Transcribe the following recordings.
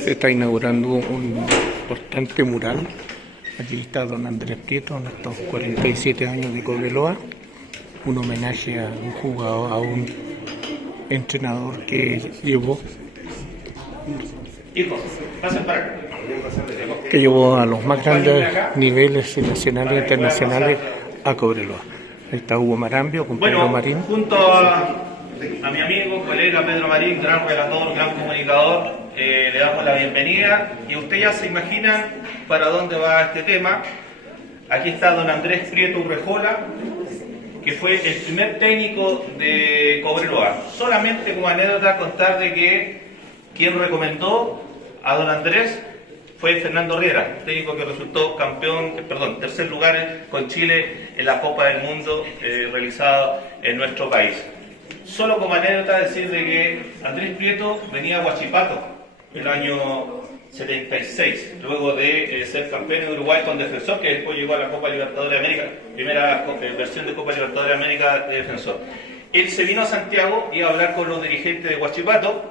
Se está inaugurando un importante mural. Aquí está don Andrés Prieto en estos 47 años de Cobreloa, un homenaje a un jugador, a un entrenador que llevó a los más grandes niveles nacionales e internacionales a Cobreloa. Ahí está Hugo Marambio con Pedro Marín. Junto a mi amigo, colega Pedro Marín, gran relator, gran comunicador, le damos la bienvenida y ustedes ya se imaginan para dónde va este tema. Aquí está don Andrés Prieto Urrejola, que fue el primer técnico de Cobreloa. Solamente como anécdota contar de que quien recomendó a don Andrés fue Fernando Riera, técnico que resultó tercer lugar con Chile en la Copa del Mundo realizada en nuestro país. Solo como anécdota decir de que Andrés Prieto venía a Huachipato el año 76, luego de ser campeón en Uruguay con Defensor, que después llegó a la Copa Libertadores de América, primera versión de Copa Libertadores de América de Defensor. Él se vino a Santiago y a hablar con los dirigentes de Huachipato,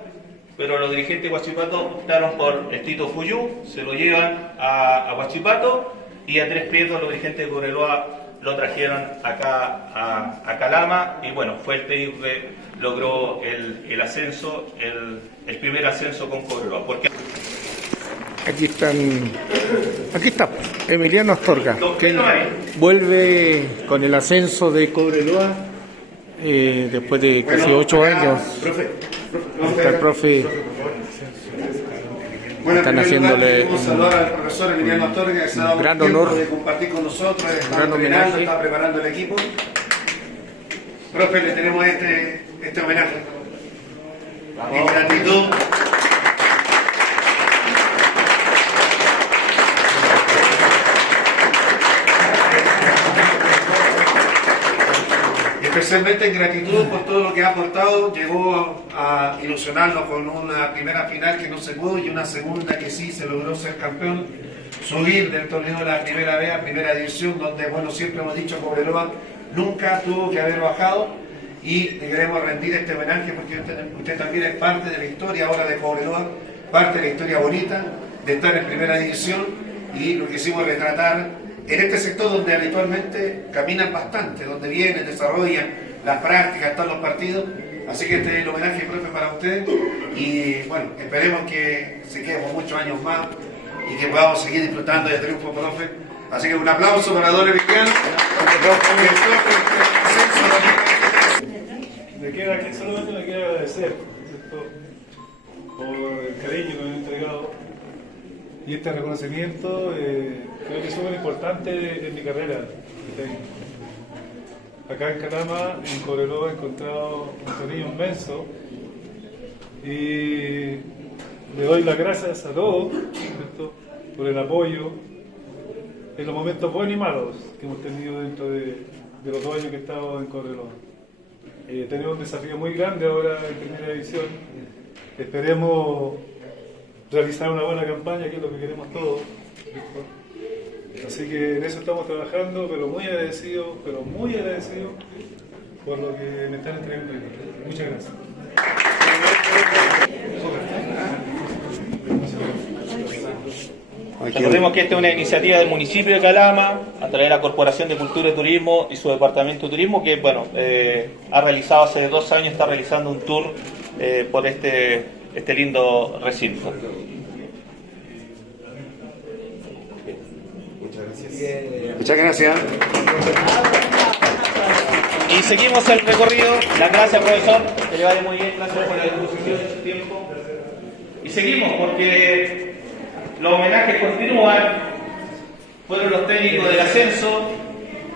pero los dirigentes de Huachipato optaron por Tito Fuyú, se lo llevan a Huachipato, y Andrés Prieto, los dirigentes de Cobreloa, lo trajeron acá a Calama, y bueno, fue el técnico que logró el ascenso, el primer ascenso con Cobreloa. Aquí está Emiliano Astorga, que vuelve con el ascenso de Cobreloa después de casi 8 años. Está el profe. Están haciéndole un saludar al profesor Emiliano Astorga, que se ha dado gran tiempo honor de compartir con nosotros, está homenaje. está preparando el equipo. Profe, le tenemos este homenaje. En gratitud. Especialmente en gratitud por todo lo que ha aportado, llegó a ilusionarnos con una primera final que no se pudo y una segunda que sí se logró ser campeón, subir del torneo de la primera B a primera división, donde bueno, siempre hemos dicho Cobreloa nunca tuvo que haber bajado, y le queremos rendir este homenaje porque usted también es parte de la historia ahora de Cobreloa, parte de la historia bonita de estar en primera división, y lo quisimos retratar en este sector donde habitualmente caminan bastante, donde vienen, desarrollan las prácticas, están los partidos. Así que este es el homenaje, profe, para usted, y bueno, esperemos que se quede por muchos años más y que podamos seguir disfrutando del triunfo, profe. Así que un aplauso para don Emiliano. Solamente me queda agradecer, ¿cierto?, por el cariño que me han entregado y este reconocimiento. Creo que es súper importante en mi carrera que tengo. Acá en Calama, en Cobreloa, he encontrado un cariño inmenso y le doy las gracias a todos, ¿cierto?, por el apoyo en los momentos buenos y malos que hemos tenido dentro de los 2 años que he estado en Cobreloa. Tenemos un desafío muy grande ahora en primera división. Esperemos realizar una buena campaña, que es lo que queremos todos, ¿cierto? Así que en eso estamos trabajando, pero muy agradecido por lo que me están entregando. Muchas gracias. Recordemos que esta es una iniciativa del municipio de Calama, a través de la Corporación de Cultura y Turismo y su Departamento de Turismo, que bueno, ha realizado hace 2 años, está realizando un tour por este lindo recinto. Muchas gracias. Y seguimos el recorrido. Las gracias, profesor, que le vaya muy bien, gracias por la disposición de su tiempo. Y seguimos porque los homenajes continúan. Fueron los técnicos del ascenso,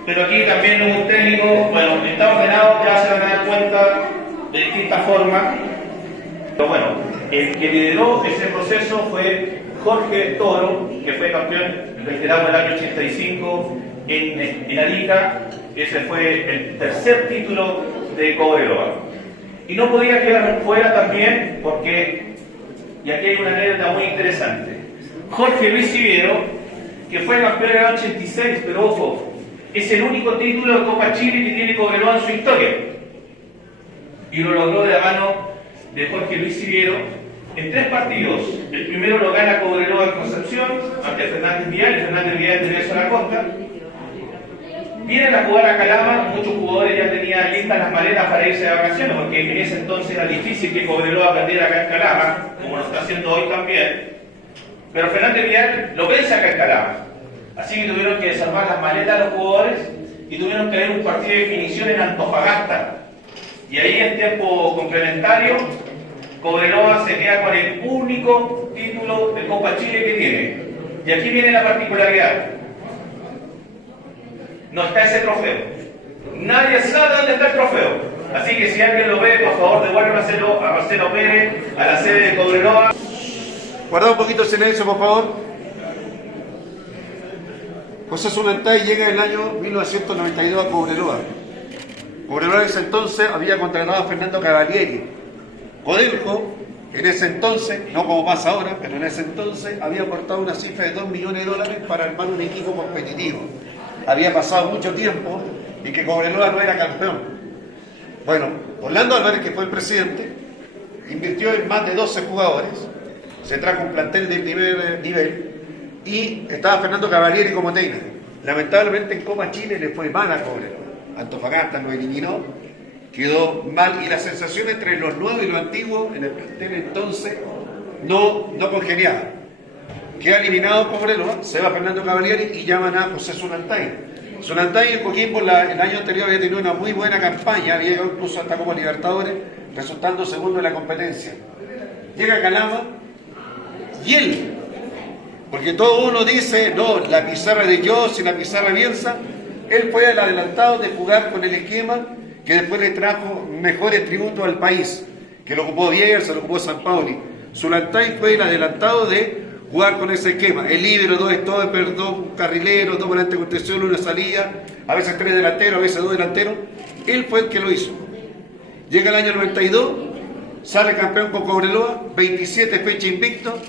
pero aquí también hubo un técnico, bueno, está ordenado, ya se van a dar cuenta de distintas formas. Pero bueno, el que lideró ese proceso fue Jorge Toro, que fue campeón, reiteramos, el año 85 en Arica. Ese fue el tercer título de Cobreloa. Y no podía quedar fuera también porque, y aquí hay una anécdota muy interesante, Jorge Luis Siviero, que fue campeón en el 86, pero ojo, es el único título de Copa Chile que tiene Cobreloa en su historia. Y lo logró de la mano de Jorge Luis Siviero en 3 partidos. El primero lo gana Cobreloa en Concepción ante Fernández Vial, y Fernández Vial de Beso a la Costa. Vienen a jugar a Calama, muchos jugadores ya tenían listas las maletas para irse de vacaciones, porque en ese entonces era difícil que Cobreloa perdiera acá en Calama, como lo está haciendo hoy también. Pero Fernández Vial lo vence acá en Calama. Así que tuvieron que desarmar las maletas a los jugadores y tuvieron que ver un partido de definición en Antofagasta. Y ahí en tiempo complementario, Cobreloa se queda con el único título de Copa Chile que tiene. Y aquí viene la particularidad. No está ese trofeo. Nadie sabe dónde está el trofeo. Así que si alguien lo ve, por favor, devuélvaselo a Marcelo Pérez, a la sede de Cobreloa. Guarda un poquito de silencio, por favor. José Zulantay llega en el año 1992 a Cobreloa. Cobreloa en ese entonces había contratado a Fernando Cavalieri. Codelco, en ese entonces, no como pasa ahora, pero en ese entonces había aportado una cifra de $2 millones para armar un equipo competitivo. Había pasado mucho tiempo y que Cobreloa no era campeón. Bueno, Orlando Álvarez, que fue el presidente, invirtió en más de 12 jugadores, se trajo un plantel de primer nivel y estaba Fernando Cavalieri como técnico. Lamentablemente en Copa Chile le fue mal a Cobreloa. Antofagasta lo eliminó, quedó mal y la sensación entre los nuevos y los antiguos en el plantel entonces no congeniaba. Queda eliminado Cobreloa, se va Fernando Cavalieri y llaman a José Zulantay. Zulantay en Coquimbo el año anterior había tenido una muy buena campaña, había llegado incluso hasta Copa Libertadores, resultando segundo en la competencia. Llega a Calama y él, porque todo uno dice, no, la pizarra de Joss y la pizarra Bielsa, él fue el adelantado de jugar con el esquema que después le trajo mejores tributos al país, que lo ocupó Bielsa, lo ocupó San Paoli. Zulantay fue el adelantado de jugar con ese esquema, el líbero, 2 stoppers, 2 carrileros, 2 volantes de contención, 1 salida, a veces 3 delanteros, a veces 2 delanteros. Él fue el que lo hizo. Llega el año 92, sale campeón con Cobreloa, 27 fechas invicto,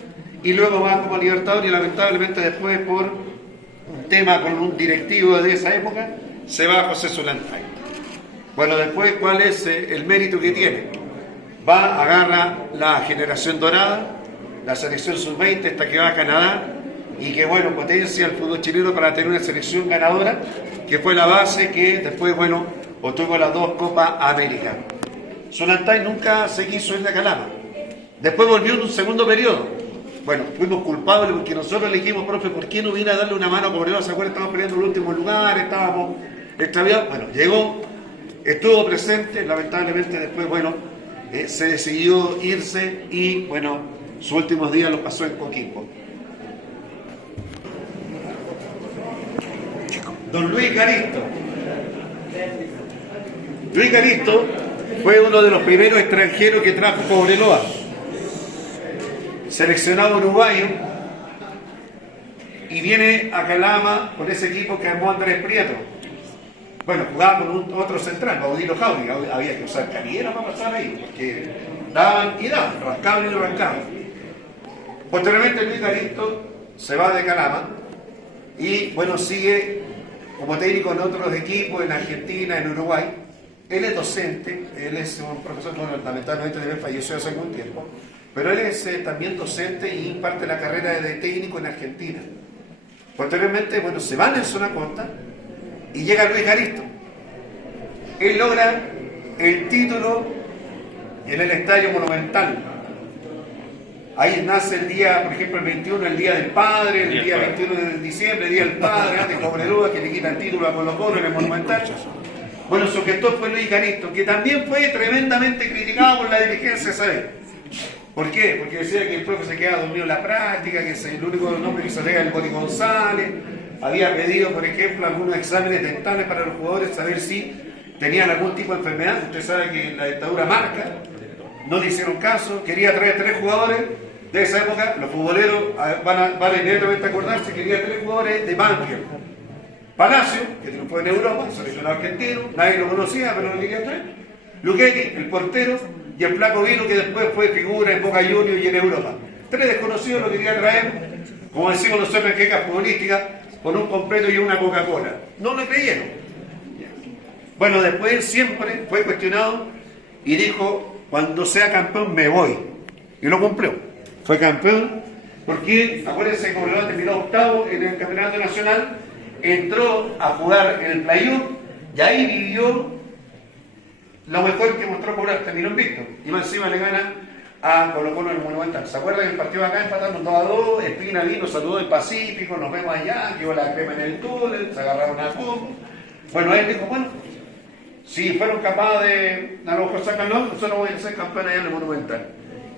y luego va como Libertador y lamentablemente después por un tema con un directivo de esa época, se va José Zulantay. Bueno, después, ¿cuál es el mérito que tiene? Va, agarra la generación dorada, la selección sub-20, esta que va a Canadá, y que, bueno, potencia el fútbol chileno para tener una selección ganadora, que fue la base que después, bueno, obtuvo las 2 Copas América. Zulantay nunca se quiso ir de Calama. Después volvió en un segundo periodo. Bueno, fuimos culpables porque nosotros le dijimos, profe, ¿por qué no viene a darle una mano a Cobreloa? ¿Se acuerdan? Estábamos peleando en el último lugar, estábamos extraviados. Bueno, llegó, estuvo presente, lamentablemente después, bueno, se decidió irse y, bueno, sus últimos días los pasó en Coquimbo. Don Luis Garisto. Luis Garisto fue uno de los primeros extranjeros que trajo Cobreloa. Seleccionado uruguayo, y viene a Calama con ese equipo que armó Andrés Prieto. Bueno, jugaba con otro central, Baudino Jauregui, había que usar canilleros para pasar ahí, porque daban y daban, rascaban y lo rascaban. Posteriormente Luis Garisto se va de Calama y bueno, sigue como técnico en otros equipos, en Argentina, en Uruguay. Él es docente, él es un profesor, bueno, lamentablemente también falleció hace algún tiempo, pero él es también docente y imparte la carrera de técnico en Argentina. Posteriormente, bueno, se va a Nelson Acosta y llega Luis Garisto. Él logra el título en el Estadio Monumental. Ahí nace el día, por ejemplo, el 21, el Día del Padre, el día 21 de diciembre, el Día del Padre, de Cobreloa, que le quita el título a Colo-Colo en el Monumental. Bueno, su gestor fue Luis Garisto, que también fue tremendamente criticado por la dirigencia, ¿sabes? ¿Por qué? Porque decía que el profe se quedaba dormido en la práctica, que el único nombre que se le era el Boni González. Había pedido, por ejemplo, algunos exámenes dentales para los jugadores, saber si tenían algún tipo de enfermedad. Usted sabe que la dictadura marca, no le hicieron caso. Quería traer 3 jugadores de esa época, los futboleros van a inmediatamente acordarse, quería 3 jugadores de Banfield. Palacio, que triunfó en Europa, seleccionado argentino, nadie lo conocía, pero lo quería traer. Luchetti, el portero, y el Flaco Vino, que después fue figura en Boca Juniors y en Europa. 3 desconocidos lo quería traer, como decimos nosotros en quejas futbolísticas, con un completo y una Coca-Cola. No lo creyeron. Bueno, después siempre fue cuestionado y dijo cuando sea campeón me voy. Y lo cumplió. Fue campeón porque, acuérdense que Cobreloa terminó octavo en el campeonato nacional, entró a jugar en el playoff y ahí vivió lo mejor que mostró Cobreloa, terminó invicto. Y más encima le gana a Colo Colo en el Monumental. ¿Se acuerdan que el partido acá empatamos 2-2? Espina vino, saludó del Pacífico, nos vemos allá, llevó la crema en el túnel, se agarraron a combo. Bueno, él dijo, bueno, si fueron capaces de a lo mejor sacarlo, nosotros vamos a ser campeones allá en el Monumental.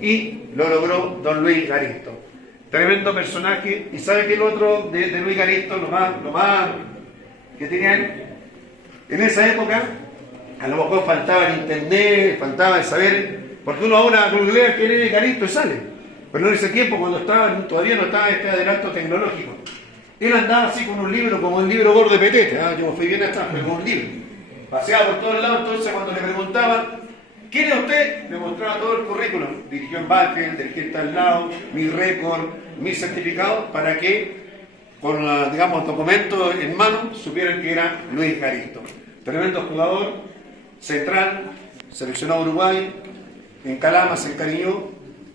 Y lo logró don Luis Garisto. Tremendo personaje. ¿Y sabe qué el otro de Luis Garisto, lo más que tenía él? En esa época, a lo mejor faltaba el internet, faltaba el saber, porque uno ahora googlea quién es Garisto y sale. Pero en ese tiempo, cuando todavía no estaba este adelanto tecnológico, él andaba así con un libro, como el libro gordo de Petete. Yo fui bien atrás, pero con un libro. Paseaba por todos lados, entonces cuando le preguntaban, ¿quién es usted? Me mostraba todo el currículum. Dirigió en Banfield, dirigí en tal lado, mi récord, mi certificado, para que, con digamos, documentos en mano, supieran que era Luis Garisto. Tremendo jugador, central, seleccionado Uruguay, en Calama se encariñó.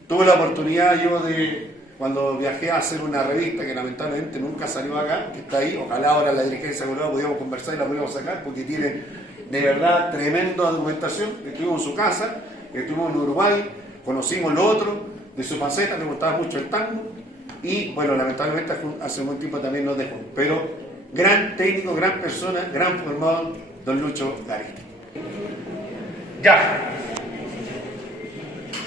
Tuve la oportunidad yo de, cuando viajé a hacer una revista que lamentablemente nunca salió acá, que está ahí, ojalá ahora la dirigencia de Uruguay podíamos conversar y la podíamos sacar, porque tiene de verdad tremenda documentación. Estuvimos en su casa, estuvimos en Uruguay, conocimos lo otro de su faceta, le gustaba mucho el tango y bueno, lamentablemente hace un tiempo también nos dejó, pero gran técnico, gran persona, gran formador, don Lucho Garisto. Ya.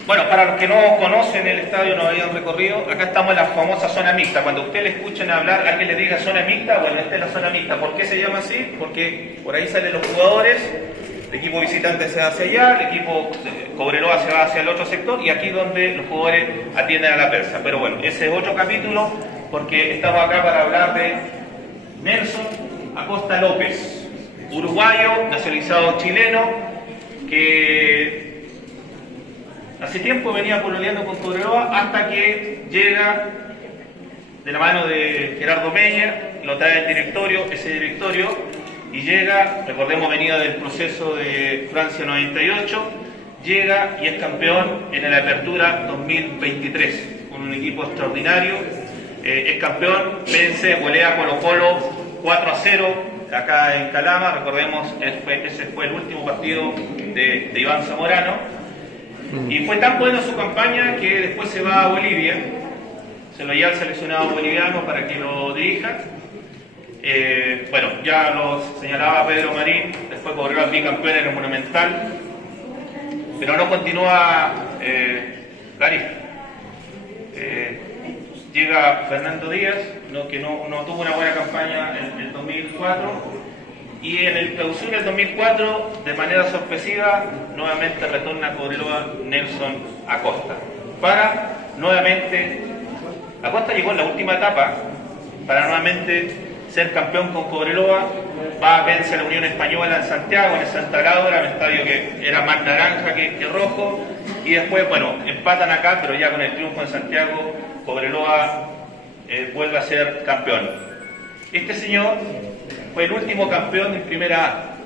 Bueno, para los que no conocen el estadio, no habían recorrido, acá estamos en la famosa zona mixta. Cuando usted le escuchen hablar, alguien le diga zona mixta, bueno, esta es la zona mixta. ¿Por qué se llama así? Porque por ahí salen los jugadores, el equipo visitante se va hacia allá, el equipo Cobreloa se va hacia el otro sector y aquí donde los jugadores atienden a la persa. Pero bueno, ese es otro capítulo porque estamos acá para hablar de Nelson Acosta López, uruguayo, nacionalizado chileno, que hace tiempo venía pololeando con Cobreloa hasta que llega de la mano de Gerardo Meyer, lo trae el directorio, ese directorio, y llega, recordemos, venía del proceso de Francia 98, llega y es campeón en la Apertura 2023, con un equipo extraordinario, es campeón, vence, golea Colo Colo 4-0 acá en Calama, recordemos, ese fue el último partido de Iván Zamorano. Y fue tan buena su campaña que después se va a Bolivia, se lo lleva al seleccionado boliviano para que lo dirija. Bueno, ya lo señalaba Pedro Marín, después Cobreloa bicampeón en el Monumental, pero no continúa Garisto. Llega Fernando Díaz, que no tuvo una buena campaña en el 2004. Y en el clausura del 2004, de manera sorpresiva, nuevamente retorna a Cobreloa Nelson Acosta. Para nuevamente, Acosta llegó en la última etapa, para nuevamente ser campeón con Cobreloa, va a vencer a la Unión Española en Santiago, en el Santa Laura, un estadio que era más naranja que rojo, y después, bueno, empatan acá, pero ya con el triunfo en Santiago, Cobreloa vuelve a ser campeón. Este señor fue el último campeón en Primera A.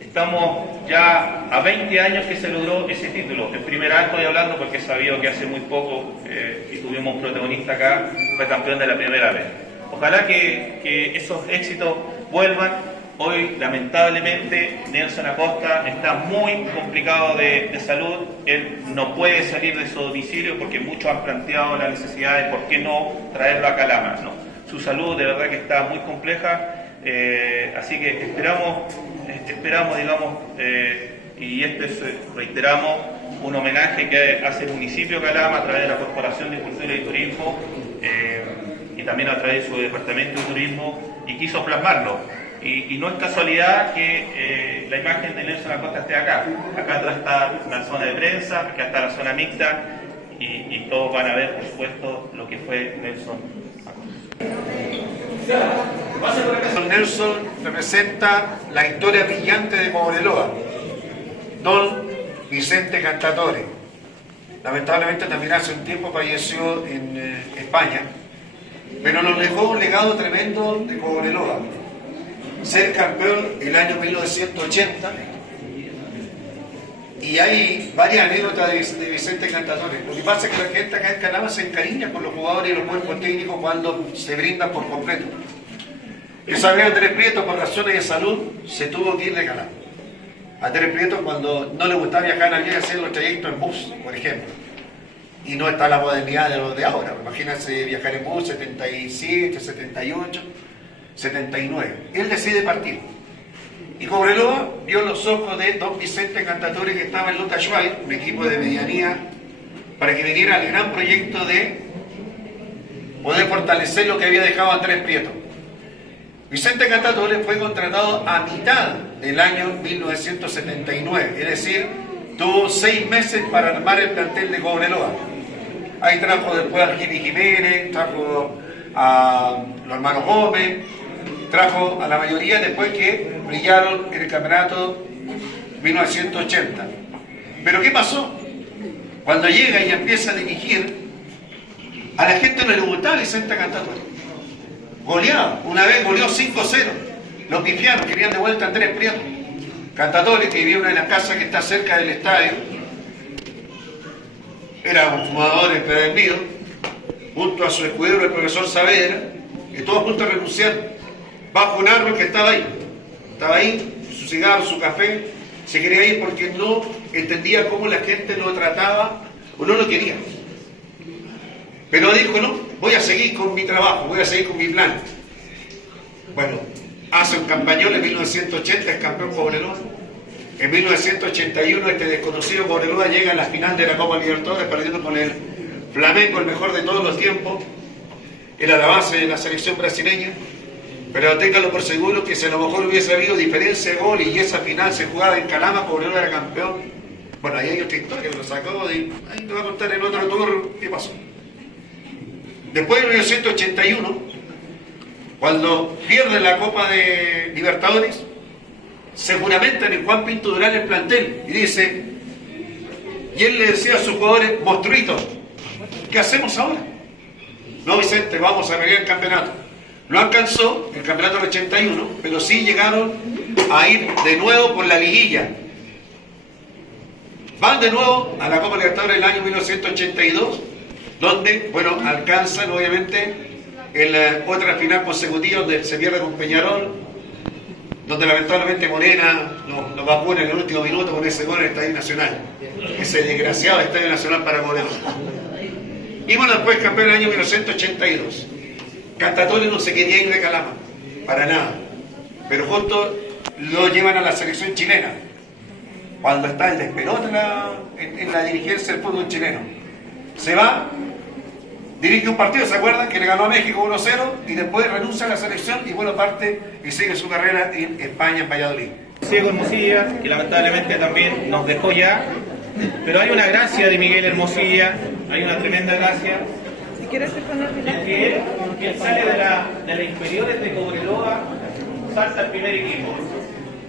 Estamos ya a 20 años que se logró ese título. En Primera A estoy hablando porque he sabido que hace muy poco, y tuvimos un protagonista acá, fue campeón de la Primera B. Ojalá que esos éxitos vuelvan. Hoy, lamentablemente, Nelson Acosta está muy complicado de salud. Él no puede salir de su domicilio porque muchos han planteado la necesidad de por qué no traerlo a Calama, ¿no? Su salud de verdad que está muy compleja. Así que esperamos, digamos, y reiteramos un homenaje que hace el municipio de Calama a través de la Corporación de Cultura y Turismo y también a través de su Departamento de Turismo, y quiso plasmarlo. Y no es casualidad que la imagen de Nelson Acosta esté acá. Acá atrás está la zona de prensa, acá está la zona mixta, y todos van a ver, por supuesto, lo que fue Nelson Acosta. Nelson representa la historia brillante de Cobreloa, don Vicente Cantatore. Lamentablemente también hace un tiempo falleció en España, pero nos dejó un legado tremendo de Cobreloa. Ser campeón el año 1980, Y hay varias anécdotas de Vicente Cantatore. Lo que pasa es que la gente acá en Calama se encariña con los jugadores y los cuerpos técnicos cuando se brindan por completo. Esa vez Andrés Prieto, por razones de salud, se tuvo que ir de Calama. Andrés Prieto, cuando no le gustaba viajar en avión, hacer los trayectos en bus, por ejemplo. Y no está la modernidad de los de ahora. Imagínense viajar en bus 77, 78, 79. Él decide partir. Y Cobreloa vio los ojos de don Vicente Cantatore, que estaba en Lota Schwein, un equipo de medianía, para que viniera el gran proyecto de poder fortalecer lo que había dejado Andrés Prieto. Vicente Cantatore fue contratado a mitad del año 1979, es decir, tuvo 6 meses para armar el plantel de Cobreloa. Ahí trajo después a Jimmy Jiménez, trajo a los hermanos Gómez, trajo a la mayoría después que brillaron en el campeonato 1980. Pero ¿qué pasó? Cuando llega y empieza a dirigir, a la gente no le gustaba Vicente Cantatore. Goleado, una vez goleó 5-0. Los pifianos querían de vuelta a Andrés Prieto. Cantatore, que vivía en una de las casas que está cerca del estadio, era un fumador empedernido, junto a su escudero, el profesor Saavedra, y todos juntos renunciaron. Bajo un árbol que estaba ahí, su cigarro, su café, se quería ir porque no entendía cómo la gente lo trataba o no lo quería. Pero dijo, no, voy a seguir con mi trabajo, voy a seguir con mi plan. Bueno, hace un campañón en 1980, es campeón Cobreloa. En 1981 este desconocido Cobreloa llega a la final de la Copa Libertadores, perdiendo con el Flamengo, el mejor de todos los tiempos. Era la base de la selección brasileña. Pero ténganlo por seguro que si a lo mejor hubiese habido diferencia de gol y esa final se jugaba en Calama, Cobreloa era campeón. Bueno, ahí hay otra historia que lo sacó de... Ahí te voy a contar en otro tour qué pasó. Después de 1981, cuando pierde la Copa de Libertadores, se juramentan en Juan Pinto Durán el plantel y dice, y él le decía a sus jugadores, monstruitos, ¿qué hacemos ahora? No, Vicente, vamos a pelear el campeonato. No alcanzó el campeonato del 81, pero sí llegaron a ir de nuevo por la liguilla. Van de nuevo a la Copa Libertadores del año 1982, donde, bueno, alcanzan obviamente en la otra final consecutiva donde se pierde con Peñarol, donde lamentablemente Morena nos vacuna en el último minuto con ese gol en el Estadio Nacional, ese desgraciado Estadio Nacional para Cobreloa. Y bueno, después campeón del año 1982. Cantatore no se quería ir de Calama, para nada, pero justo lo llevan a la selección chilena, cuando está el despelote en la dirigencia del fútbol chileno. Se va, dirige un partido, ¿se acuerdan? Que le ganó a México 1-0 y después renuncia a la selección y bueno, parte y sigue su carrera en España, en Valladolid. Ciego Hermosilla, que lamentablemente también nos dejó ya, pero hay una gracia de Miguel Hermosilla, hay una tremenda gracia. Es que él sale de las inferiores de Cobreloa, salta al primer equipo.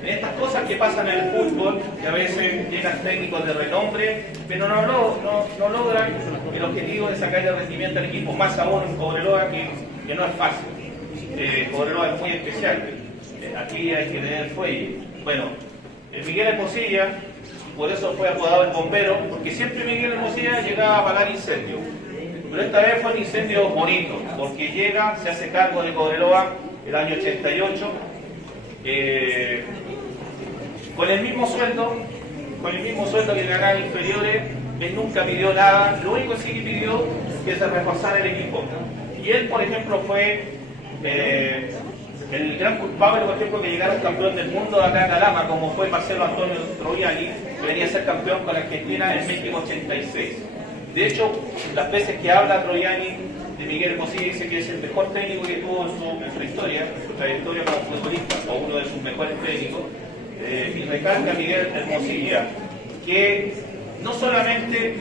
En estas cosas que pasan en el fútbol, que a veces llegan técnicos de renombre, pero no logran el objetivo de sacar el rendimiento al equipo, más aún en Cobreloa, que no es fácil. Cobreloa es muy especial, aquí hay que tener fuelle. Bueno, Miguel Hermosilla, por eso fue apodado el bombero, porque siempre Miguel Hermosilla llegaba a apagar incendios. Pero esta vez fue un incendio bonito, porque llega, se hace cargo de Cobreloa el año 88, con el mismo sueldo que ganaban inferiores. Él nunca pidió nada, lo único que sí pidió que se repasara el equipo. Y él, por ejemplo, fue el gran culpable, por ejemplo, que llegara un campeón del mundo de acá en Calama, como fue Marcelo Antonio Troviani, que venía a ser campeón con Argentina en México 86. De hecho, las veces que habla Troviani de Miguel Hermosilla, dice que es el mejor técnico que tuvo en su historia, en su trayectoria como futbolista, o uno de sus mejores técnicos, y recalca a Miguel Hermosilla, que no solamente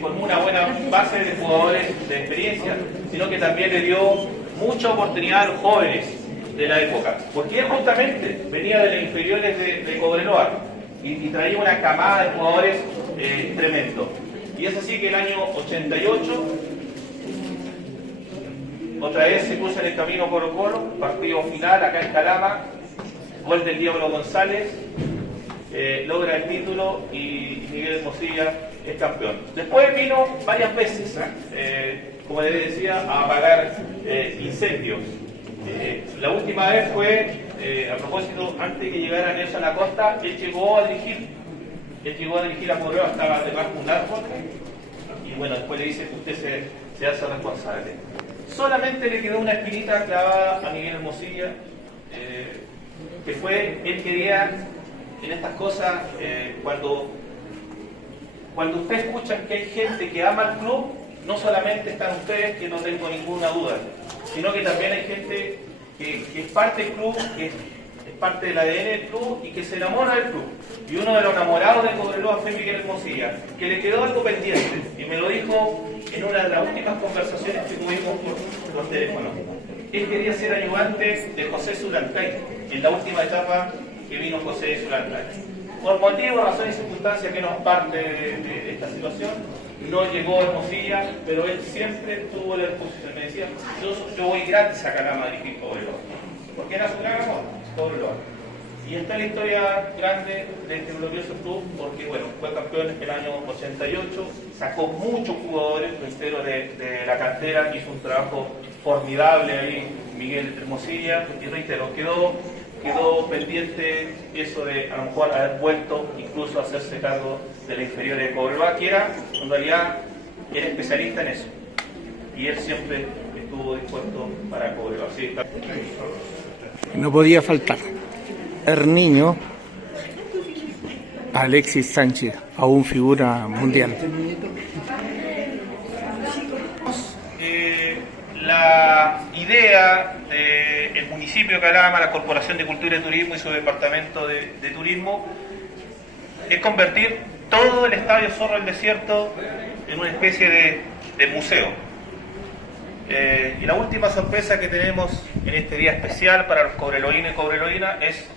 formó una buena base de jugadores de experiencia, sino que también le dio mucha oportunidad a los jóvenes de la época, porque él justamente venía de las inferiores de Cobreloa y traía una camada de jugadores tremendo. Y es así que el año 88 otra vez se puso en el camino Colo-Colo, partido final acá en Calama, gol del Diablo González, logra el título y Miguel Hermosilla es campeón. Después vino varias veces, como les decía, a apagar incendios. La última vez fue, a propósito, antes de que llegara Nelson Acosta, él llegó a dirigir a Cobreloa, estaba debajo de un árbol, y bueno, después le dice que usted se hace responsable. Solamente le quedó una espinita clavada a Miguel Hermosilla, que fue, él quería, en estas cosas, cuando ustedes escuchan que hay gente que ama al club, no solamente están ustedes, que no tengo ninguna duda, sino que también hay gente que es parte del club, que es parte del ADN del club y que se enamora del club. Y uno de los enamorados de Cobreloa fue Miguel Hermosilla, que le quedó algo pendiente, y me lo dijo en una de las últimas conversaciones que tuvimos por teléfono. Él quería ser ayudante de José Zulancay, en la última etapa que vino José Zulancay. Por motivos, razones y circunstancias que no es parte de esta situación, no llegó a Hermosilla, pero él siempre tuvo la disposición. Me decía, yo voy gratis a Calama a dirigir Cobreloa, porque era su gran amor, Cobreloa. Y está la historia grande de este glorioso club, porque bueno, fue campeón en el año 88, sacó muchos jugadores, reitero, de la cantera, hizo un trabajo formidable ahí Miguel Hermosilla, y reitero, quedó pendiente eso de a lo mejor haber vuelto incluso a hacerse cargo de la inferior de Cobreloa, que era, en realidad, era especialista en eso. Y él siempre estuvo dispuesto para Cobreloa. Sí. No podía faltar. El niño, Alexis Sánchez, aún figura mundial. La idea del municipio de Calama, la Corporación de Cultura y Turismo y su departamento de turismo es convertir todo el Estadio Zorro del Desierto en una especie de museo. Y la última sorpresa que tenemos en este día especial para los cobreloínos y cobreloínas es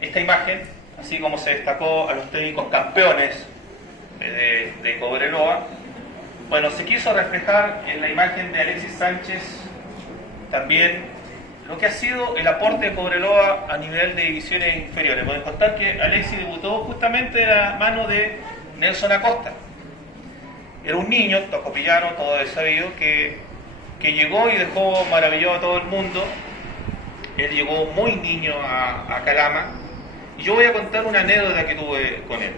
esta imagen, así como se destacó a los técnicos campeones de Cobreloa. Bueno, se quiso reflejar en la imagen de Alexis Sánchez también lo que ha sido el aporte de Cobreloa a nivel de divisiones inferiores. Pueden contar que Alexis debutó justamente de la mano de Nelson Acosta. Era un niño, tocopillano, todo es sabido, que llegó y dejó maravillado a todo el mundo. Él llegó muy niño a Calama. Y yo voy a contar una anécdota que tuve con él.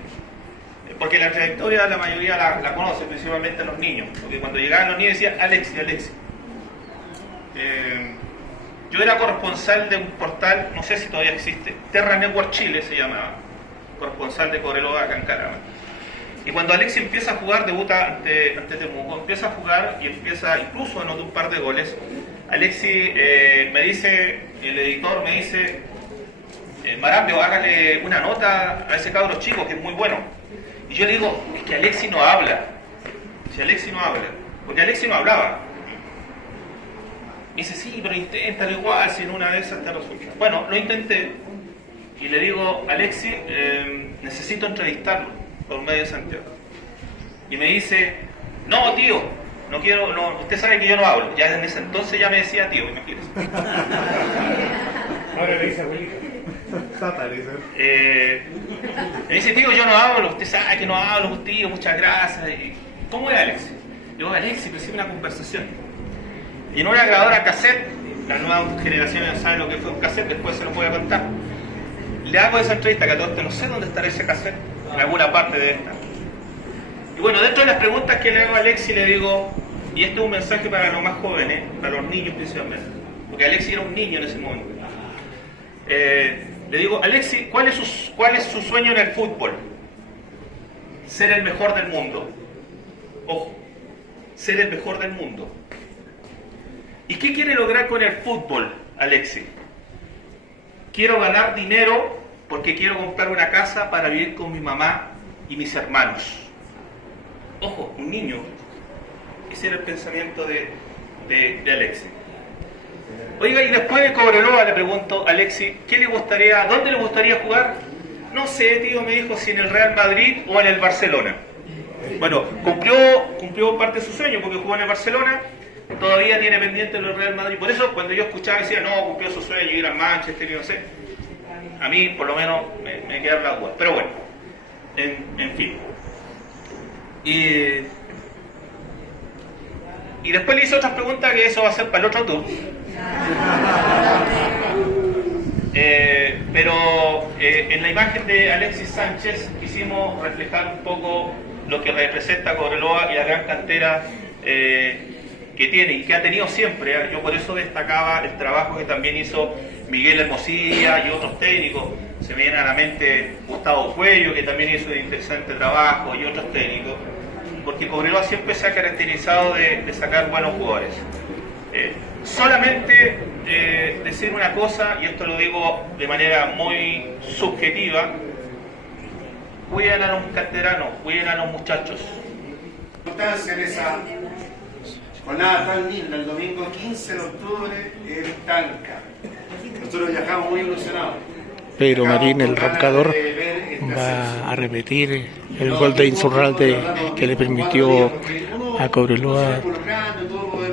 Porque la trayectoria la mayoría la conoce, principalmente los niños. Porque cuando llegaban los niños decían Alexis. Yo era corresponsal de un portal, no sé si todavía existe, Terra Network Chile se llamaba, corresponsal de Cobreloa acá en Calama. Y cuando Alexis empieza a jugar, debuta ante Temuco, empieza a jugar y empieza, incluso anotó un par de goles. Alexis me dice, el editor me dice, Marambio, hágale una nota a ese cabro chico que es muy bueno. Y yo le digo, es que Alexis no habla. Si Alexis no habla, porque Alexis no hablaba. Me dice, sí, pero inténtalo igual, si en una de esas te resulta. Bueno, lo intenté y le digo, Alexis, necesito entrevistarlo por medio de Santiago. Y me dice, no, tío, no quiero, no, usted sabe que yo no hablo. Ya en ese entonces ya me decía tío, imagínese. Ahora le dice abuelita. Me dice, tío, yo no hablo, usted sabe que no hablo, tío, muchas gracias. ¿Cómo es Alexis? Le digo, Alexis, pero una conversación. Y en una grabadora cassette, las nuevas generaciones saben lo que fue un cassette, después se lo voy a contar. Le hago esa entrevista, que a todos no sé dónde estará ese cassette, en alguna parte de esta. Y bueno, dentro de las preguntas que le hago a Alexis, le digo, y esto es un mensaje para los más jóvenes, para los niños principalmente, porque Alexis era un niño en ese momento. Le digo, Alexis, ¿cuál es su sueño en el fútbol? Ser el mejor del mundo. Ojo, ser el mejor del mundo. ¿Y qué quiere lograr con el fútbol, Alexis? Quiero ganar dinero porque quiero comprar una casa para vivir con mi mamá y mis hermanos. Ojo, un niño. Ese era el pensamiento de Alexis. Oiga, y después de Cobreloa le pregunto a Alexis, ¿dónde le gustaría jugar? No sé, tío, me dijo, si en el Real Madrid o en el Barcelona. Bueno, cumplió parte de su sueño porque jugó en el Barcelona, todavía tiene pendiente el Real Madrid. Por eso cuando yo escuchaba decía, no, cumplió su sueño, ir al Manchester y no sé. A mí, por lo menos, me quedaron las dudas. Pero bueno, en fin. Y después le hice otras preguntas, que eso va a ser para el otro tour. Pero en la imagen de Alexis Sánchez quisimos reflejar un poco lo que representa Cobreloa y la gran cantera que tiene y que ha tenido siempre. Yo por eso destacaba el trabajo que también hizo Miguel Hermosilla y otros técnicos. Se me viene a la mente Gustavo Cuello, que también hizo un interesante trabajo, y otros técnicos, porque Cobreloa siempre se ha caracterizado de sacar buenos jugadores. Solamente decir una cosa, y esto lo digo de manera muy subjetiva: cuiden a los canteranos, cuiden a los muchachos. En esa jornada tan linda, el domingo 15 de octubre en Talca. Nosotros viajamos muy ilusionados. Pedro Marín, el roncador, va a repetir el gol de Insaurralde que le permitió a Cobreloa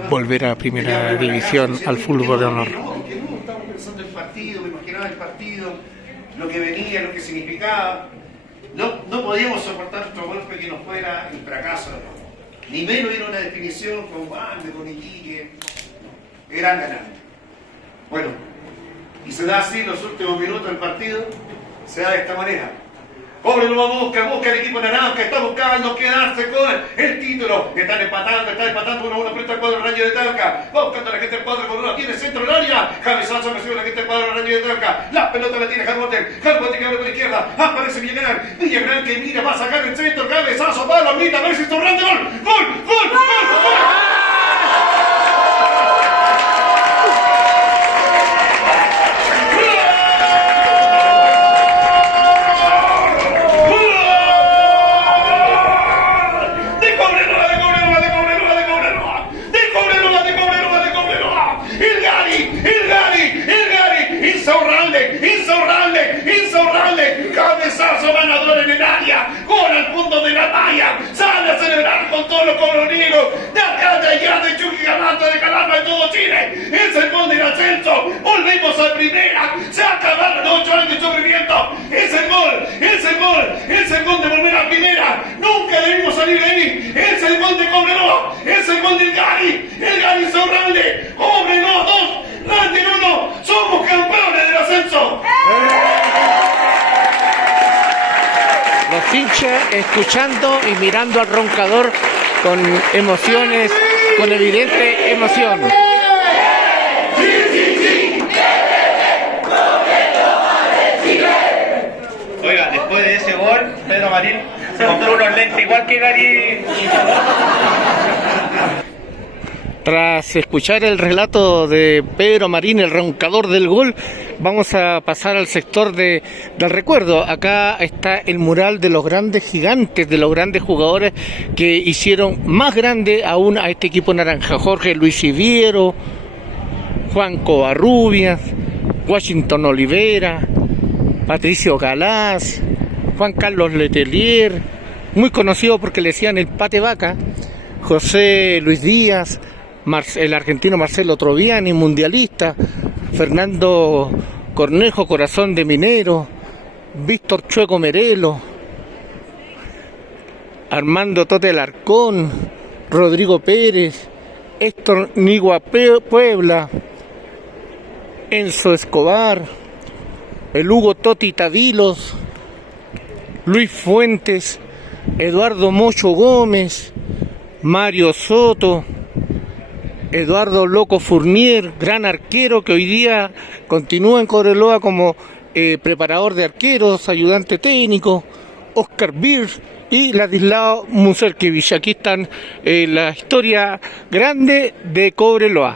volver a primera división, al fútbol de honor. Estábamos pensando en el partido, me imaginaba el partido, lo que venía, lo que significaba. No podíamos soportar otro golpe que nos fuera el fracaso. Ni menos era una definición con Bande, con Iquique. Eran ganando. Bueno, y se da así los últimos minutos del partido, se da de esta manera. Cobreloa busca el equipo naranja, está buscando quedarse con el título. Están empatando 1-1 frente al cuadro Rayo de Talca. Va buscando a la gente del cuadro Cobreloa, tiene centro del área. Cabezazo recibe la gente del cuadro Rayo de Talca. La pelota la tiene Halboten que abre por la izquierda. Aparece Villagrán que mira, va a sacar el centro. Cabezazo, palo, mitad, a ver si está grande. ¡Gol! Insaurralde, cabezazo ganador en el área, gol al fondo de la malla, sale a celebrar con todos los cobroneros de acá, de allá, de Chuquicamata, de Calama, de todo Chile. Es el gol del ascenso, volvemos a primera, se acabaron 8 años de sufrimiento. Es el gol de volver a primera, nunca debimos salir de ahí. Es el gol de Cobreloa, es el gol del Gary Insaurralde. Cobreloa 2, Rangel 1, somos campeones del ascenso. Los hinchas escuchando y mirando al roncador con emociones, con evidente emoción. Oiga, después de ese gol, Pedro Marín se compró unos lentes igual que Gary. Tras escuchar el relato de Pedro Marín, el roncador del gol, vamos a pasar al sector del recuerdo. Acá está el mural de los grandes gigantes, de los grandes jugadores que hicieron más grande aún a este equipo naranja. Jorge Luis Iviero, Juan Covarrubias, Washington Olivera, Patricio Galás, Juan Carlos Letelier, muy conocido porque le decían el Pate Vaca, José Luis Díaz, el argentino Marcelo Troviani, mundialista, Fernando Cornejo, Corazón de Minero, Víctor Chueco Merelo, Armando Tote Alarcón, Rodrigo Pérez, Héctor Nigua Puebla, Enzo Escobar, el Hugo Toti Tavilos, Luis Fuentes, Eduardo Mocho Gómez, Mario Soto, Eduardo Loco Fournier, gran arquero que hoy día continúa en Cobreloa como preparador de arqueros, ayudante técnico, Oscar Birch y Ladislao Muselkevich. Aquí están la historia grande de Cobreloa.